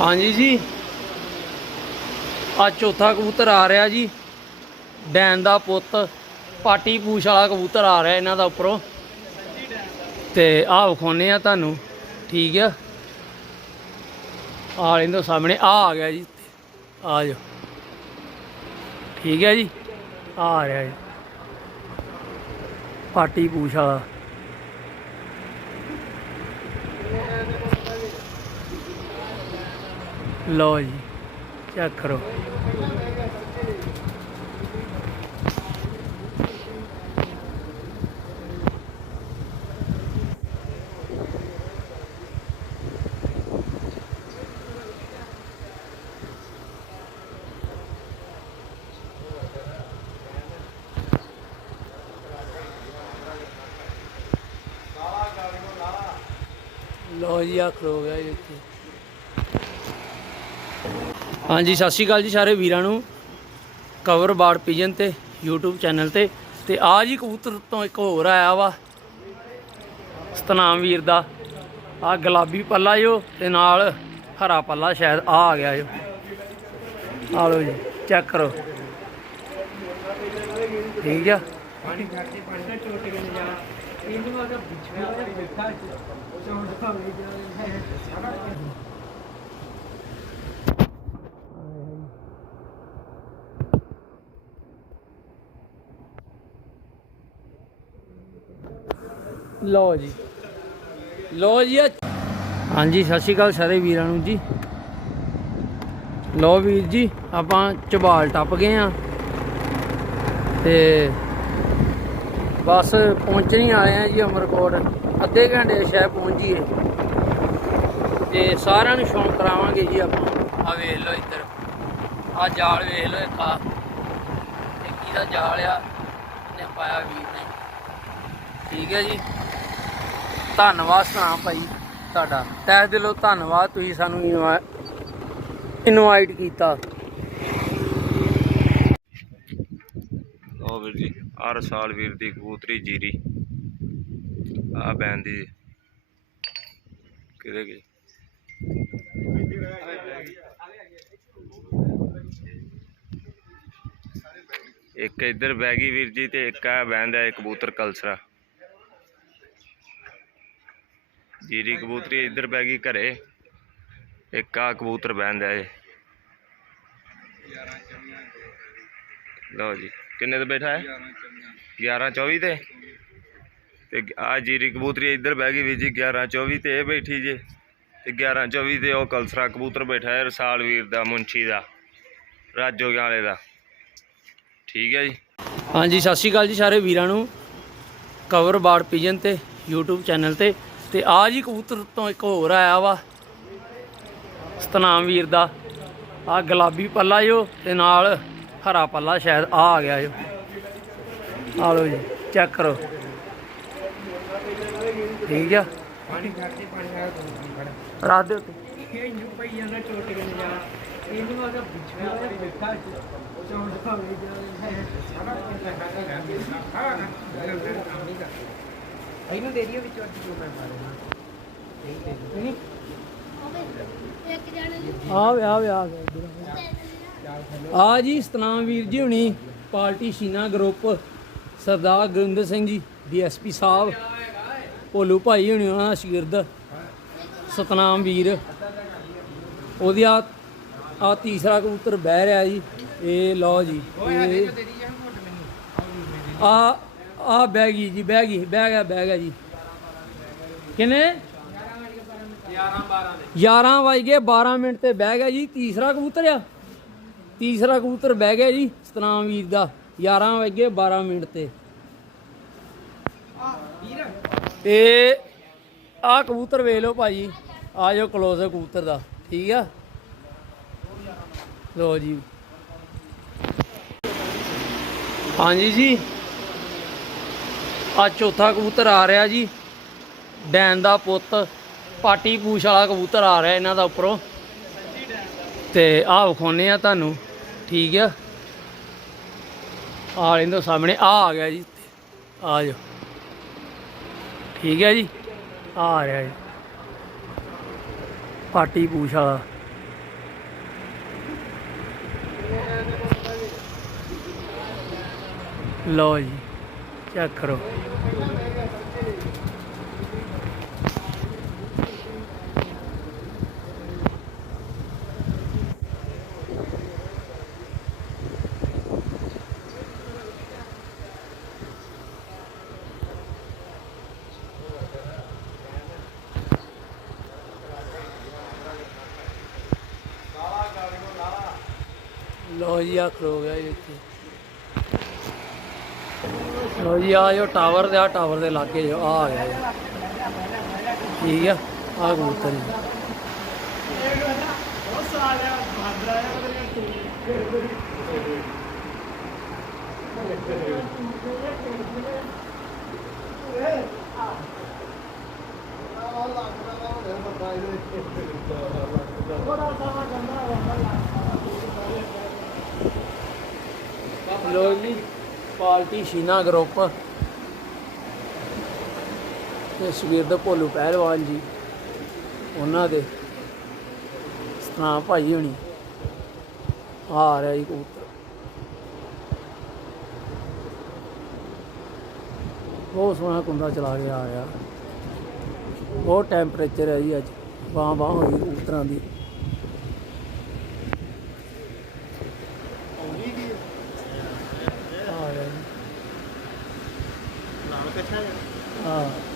ਹਾਂਜੀ ਜੀ। ਆ ਚੌਥਾ ਕਬੂਤਰ ਆ ਰਿਹਾ ਜੀ। ਡੈਨ ਦਾ ਪੁੱਤ, ਪਾਟੀ ਪੂਛ ਵਾਲਾ ਕਬੂਤਰ ਆ ਰਿਹਾ ਇਹਨਾਂ ਦਾ ਉੱਪਰੋਂ। ਤੇ ਆਹ ਵਿਖਾਉਨੇ ਆ ਤੁਹਾਨੂੰ, ਠੀਕ ਆ। ਆ ਲੈਂਦੋ ਸਾਹਮਣੇ ਆ ਆ ਗਿਆ ਜੀ। ਆ ਜਾਓ ਠੀਕ ਹੈ ਜੀ। ਆ ਆ ਰਿਹਾ ਜੀ। ਪਾਟੀ ਪੂਛ ਵਾਲਾ। ਲਓ ਜੀ ਚੈੱਕ ਕਰੋ। ਲਓ ਜੀ ਆ ਖਲੋ ਗਿਆ ਇੱਥੇ ਹਾਂਜੀ, ਸਤਿ ਸ਼੍ਰੀ ਅਕਾਲ ਜੀ ਸਾਰੇ ਵੀਰਾਂ ਨੂੰ। ਕਵਰ ਬਾੜ ਪਿਜਨ ਤੇ, YouTube ਚੈਨਲ ਤੇ। ਤੇ ਆ ਜੀ ਕਬੂਤਰ ਤੋਂ ਇੱਕ ਹੋਰ ਆਇਆ ਵਾ, ਸਤਨਾਮ ਵੀਰ ਦਾ। ਆ ਗੁਲਾਬੀ ਪੱਲਾ ਜੋ ਤੇ ਨਾਲ ਹਰਾ ਪੱਲਾ ਸ਼ਾਇਦ ਆ ਆ ਗਿਆ ਜੋ ਆ ਲਓ ਜੀ, ਚੈੱਕ ਕਰੋ। ਠੀਕ ਆ? ਲਓ ਜੀ। ਲਓ ਜੀ ਇਹ- ਹਾਂਜੀ, ਸਤਿ ਸ਼੍ਰੀ ਅਕਾਲ ਸਾਰੇ ਵੀਰਾਂ ਨੂੰ ਜੀ। ਲਓ ਵੀਰ ਜੀ, ਆਪਾਂ ਝਬਾਲ ਟੱਪ ਗਏ ਆ। ਤੇ ਬਸ ਪਹੁੰਚਣੀ ਆਏ ਵਾਲੇ ਆ ਜੀ ਅਮਰਕੋਟ। ਅੱਧੇ ਘੰਟੇ ਸ਼ਾਇਦ ਪਹੁੰਚ ਜੀਏ ਤੇ ਸਾਰਿਆਂ ਨੂੰ ਸ਼ੌਂਕ ਕਰਾਵਾਂਗੇ ਜੀ ਆਪਾਂ। ਆ ਵੇਖ ਲਓ ਇੱਧਰ। ਆ ਜਾਲ ਵੇਖ ਲਓ ਇੱਕ ਆ ਕਿਹਦਾ ਜਾਲ ਆ? ਨੇ ਪਾਇਆ ਵੀਰ ਨੇ। ਠੀਕ ਹੈ ਜੀ। ਧੰਨਵਾਦ ਸੁਣਾ ਭਾਈ ਤੁਹਾਡਾ। ਤਹਿ ਦਿਲੋਂ ਧੰਨਵਾਦ ਤੁਸੀਂ ਸਾਨੂੰ ਇਨਵਾਈਟ ਕੀਤਾ। ਲਓ ਵੀਰ ਜੀ, ਹਰ ਸਾਲ ਵੀਰ ਦੀ ਕਬੂਤਰੀ ਜੀਰੀ। ਆ ਬੈਨ ਦੀ। ਕਿਹਦੇ ਗਈ ਇੱਕ ਇੱਧਰ ਬਹਿ ਵੀਰ ਜੀ ਤੇ ਇੱਕ ਆ ਬੈਂਦਾ ਹੈ ਕਬੂਤਰ ਕਲਸਰਾ। ਜੀਰੀ ਕਬੂਤਰੀ ਇੱਧਰ ਬਹਿ ਗਈ ਘਰੇ। ਇੱਕ ਆ ਕਬੂਤਰ ਬੈਂਦਾ ਹੈ ਲਓ ਜੀ, ਕਿੰਨੇ ਤੇ ਬੈਠਾ ਹੈ? 11 24 ਤੇ? ਤੇ ਆ ਜੀਰੀ ਕਬੂਤਰੀ ਇੱਧਰ ਬਹਿ ਗਈ ਵੀ ਜੀ 11 24 ਤੇ ਇਹ ਬੈਠੀ ਜੇ। ਤੇ 11 24 ਤੇ ਉਹ ਕਲਸਰਾ ਕਬੂਤਰ ਬੈਠਾ ਹੈ, ਰਸਾਲ ਵੀਰ ਦਾ, ਮੁੰਸ਼ੀ ਦਾ ਰਾਜੋ ਵਾਲੇ ਦਾ। ਠੀਕ ਹੈ ਜੀ। ਹਾਂਜੀ, ਸਤਿ ਸ਼੍ਰੀ ਅਕਾਲ ਜੀ ਸਾਰੇ ਵੀਰਾਂ ਨੂੰ। ਕਵਰ ਬਾੜ ਪਿਜਨ ਤੇ, YouTube ਚੈਨਲ ਤੇ ਤੇ ਆ ਜੀ ਕਬੂਤਰ ਤੋਂ ਇੱਕ ਹੋਰ ਆਇਆ ਵਾ। ਸਤਨਾਮ ਵੀਰ ਦਾ। ਆ ਗੁਲਾਬੀ ਪੱਲਾ ਜੋ ਤੇ ਨਾਲ ਹਰਾ ਪੱਲਾ ਸ਼ਾਇਦ ਆ ਆ ਗਿਆ ਜੋ ਆ ਲਓ ਜੀ, ਚੈੱਕ ਕਰੋ। ਠੀਕ ਆ? ਰਾਤ ਦੇ ਉੱਤੇ ਇਹਨੂੰ ਦੇ ਦਿਓ ਵਿੱਚੋਂ ਅੱਜ ਜੋ ਮੈਂ ਮਾਰਨਾ ਆ ਵੇ ਆ ਵੇ ਆ ਗਿਆ ਆ ਜੀ ਸਤਨਾਮ ਵੀਰ ਜੀ ਹੁਣੀ party Sheena group Sardar Gurinder Singh ji DSP sahib Bholu ਭਾਈ ਹੁਣੀ ਉਹਨਾਂ ਦਾ ਸ਼ਾਗਿਰਦ ਸਤਨਾਮ ਵੀਰ। ਉਹਦੀ ਆ ਆ ਤੀਸਰਾ ਕਬੂਤਰ ਬਹਿ ਰਿਹਾ ਜੀ। ਇਹ ਲਓ ਜੀ ਇਹ ਆ ਆ ਬਹਿ ਗਈ ਜੀ, ਬਹਿ ਗਈ, ਬਹਿ ਗਿਆ ਬਹਿ ਗਿਆ ਜੀ। ਕਿੰਨੇ? 11 ਵਜ ਗਏ 12 ਮਿੰਟ ਤੇ ਬਹਿ ਗਿਆ ਜੀ, ਤੀਸਰਾ ਕਬੂਤਰ ਆ। ਤੀਸਰਾ ਕਬੂਤਰ ਬਹਿ ਗਿਆ ਜੀ, ਸਤਨਾਮ ਵੀਰ ਦਾ। 11 ਵਜ ਗਏ 12 ਮਿੰਟ ਤੇ। ਇਹ ਆ ਕਬੂਤਰ ਵੇਖ ਲਓ ਭਾਜੀ, ਆ ਜਾਓ ਕਲੋਜ਼ ਕਬੂਤਰ ਦਾ, ਠੀਕ ਆ? ਲੋ ਜੀ। ਹਾਂਜੀ ਜੀ। ਆ ਚੌਥਾ ਕਬੂਤਰ ਆ ਰਿਹਾ ਜੀ। ਡੈਨ ਦਾ ਪੁੱਤ, ਪਾਟੀ ਪੂਛ ਵਾਲਾ ਕਬੂਤਰ ਆ ਰਿਹਾ ਇਹਨਾਂ ਦਾ ਉੱਪਰੋਂ। ਤੇ ਆਹ ਵਿਖਾਉਨੇ ਆ ਤੁਹਾਨੂੰ, ਠੀਕ ਆ। ਆ ਲੈਂਦੇ ਸਾਹਮਣੇ ਆ ਆ ਗਿਆ ਜੀ। ਆ ਜਾਓ। ਠੀਕ ਹੈ ਜੀ ਆ ਰਿਹਾ ਜੀ। ਪਾਟੀ ਪੂਛ ਵਾਲਾ। ਲੋ ਜੀ। ਚੈੱਕ ਕਰੋ। ਲਓ ਜੀ ਆ ਖਲੋ ਗਿਆ ਇੱਥੇ। ਲਓ ਜੀ ਆ ਜੋ ਟਾਵਰ ਦੇ ਆ ਟਾਵਰ ਦੇ ਲਾਗੇ ਜੋ ਆ ਆ ਗਿਆ ਜੀ। ਠੀਕ ਆ ਆ ਕਬੂਤਰ ਜੀ। ਲੋ ਜੀ। ਪਾਲਟੀ ਸ਼ੀਨਾ ਗਰੁੱਪ ਤੇ ਸਵੀਰ ਦੇ ਭੋਲੂ ਪਹਿਲਵਾਨ ਜੀ, ਉਹਨਾਂ ਦੇ ਸਤਨਾਮ ਭਾਈ ਹੋਣੀ। ਆ ਰਿਹਾ ਜੀ ਕਬੂਤਰ। ਬਹੁਤ ਸੋਹਣਾ ਕੁੰਡਾ ਚਲਾ ਕੇ ਆ ਰਿਹਾ। ਬਹੁਤ ਟੈਂਪਰੇਚਰ ਹੈ ਜੀ ਅੱਜ। ਬਾਹ ਬਾਹ ਹੋਈ ਕਬੂਤਰਾਂ ਦੀ ਆ ਰਿਹਾ ਜੀ ਹਾਂ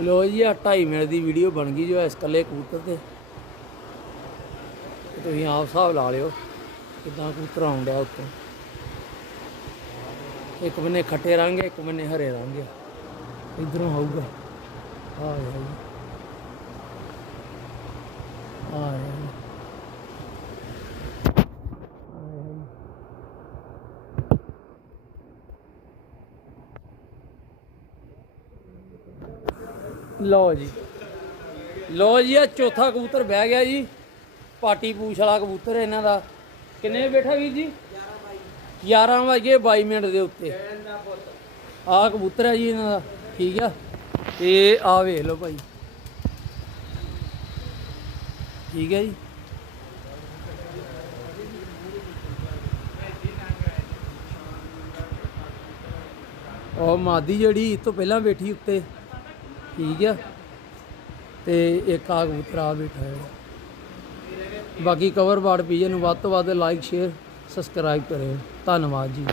ਲੋ ਜੀ ਆ 2.5 ਮਿੰਟ ਦੀ ਵੀਡੀਓ ਬਣ ਗਈ ਜੋ ਇਸ ਇਕੱਲੇ ਕਬੂਤਰ ਤੇ। ਤੁਸੀਂ ਆਪ ਹਿਸਾਬ ਲਾ ਲਿਓ ਕਿਦਾਂ ਕਬੂਤਰ ਆਉਂਦਾ ਉੱਤੋਂ। ਇੱਕ ਬੰਨੇ ਖੱਟੇ ਰੰਗ ਇੱਕ ਬੰਨੇ ਹਰੇ ਰੰਗ ਹੈ ਇਧਰੋਂ ਆਊਗਾ। ਆ ਜੀ ਆ ਜੀ ਲਓ ਜੀ। ਲਓ ਜੀ ਆ ਚੌਥਾ ਕਬੂਤਰ ਬਹਿ ਗਿਆ ਜੀ। ਪਾਟੀ ਪੂਛ ਵਾਲਾ ਕਬੂਤਰ ਇਹਨਾਂ ਦਾ। ਕਿੰਨੇ ਬੈਠਾ ਵੀਰ ਜੀ? 11 ਵਜੇ 22 ਮਿੰਟ ਦੇ ਉੱਤੇ। ਆ ਕਬੂਤਰ ਹੈ ਜੀ ਇਹਨਾਂ ਦਾ। ਠੀਕ ਆ। ਤੇ ਆ ਵੇਖ ਲਓ ਭਾਈ। ਠੀਕ ਹੈ ਜੀ। ਉਹ ਮਾਦੀ ਜਿਹੜੀ ਇਸ ਤੋਂ ਪਹਿਲਾਂ ਬੈਠੀ ਉੱਤੇ। ਠੀਕ ਆ। ਤੇ ਇੱਕ ਆ ਕਬੂਤਰ ਆ ਬੈਠਾ ਹੈ। ਬਾਕੀ ਕਵਰ ਬਾੜ ਪੀਜੇ ਨੂੰ ਵੱਧ ਤੋਂ ਵੱਧ ਲਾਈਕ ਸ਼ੇਅਰ ਸਬਸਕ੍ਰਾਈਬ ਕਰਿਓ। ਧੰਨਵਾਦ ਜੀ।